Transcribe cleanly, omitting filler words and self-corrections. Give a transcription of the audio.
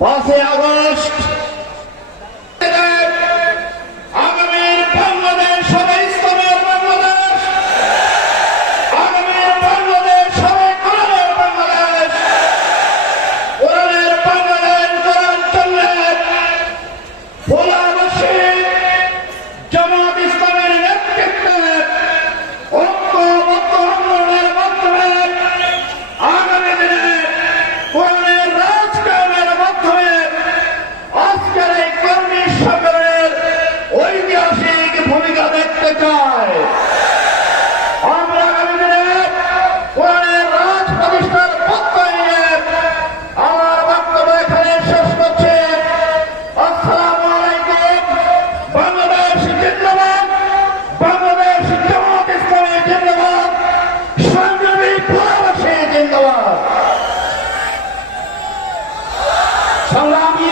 5 August আগামীর বাংলাদেশ হবে ইসলামের বাংলাদেশ, আগামীর বাংলাদেশ হবে কোরআনের বাংলাদেশ, কোরআনের বাংলাদেশ গড়ার জন্য ভোলা মসজিদ জামাত ইসলামের নেতৃত্বে ঐক্যবদ্ধ আন্দোলনের মাধ্যমে আগামী দিনে কোরআনের রাজ কায়েমের মাধ্যমে আজকের এই কর্মী সম্মেলনের ঐতিহাসিক ভূমিকা দেখতে চাই। আমরা আগামী দিনে কোরআনের রাজ প্রতিষ্ঠার পক্ষে নিয়ে আমার বক্তব্য এখানে শেষ করছি। আসসালামু আলাইকুম। বাংলাদেশ জিন্দাবাদ, বাংলাদেশ জামাত ইসলামী জিন্দাবাদ, সংগ্রামী ভোলাবাসী জিন্দাবাদ। সংগ্রামী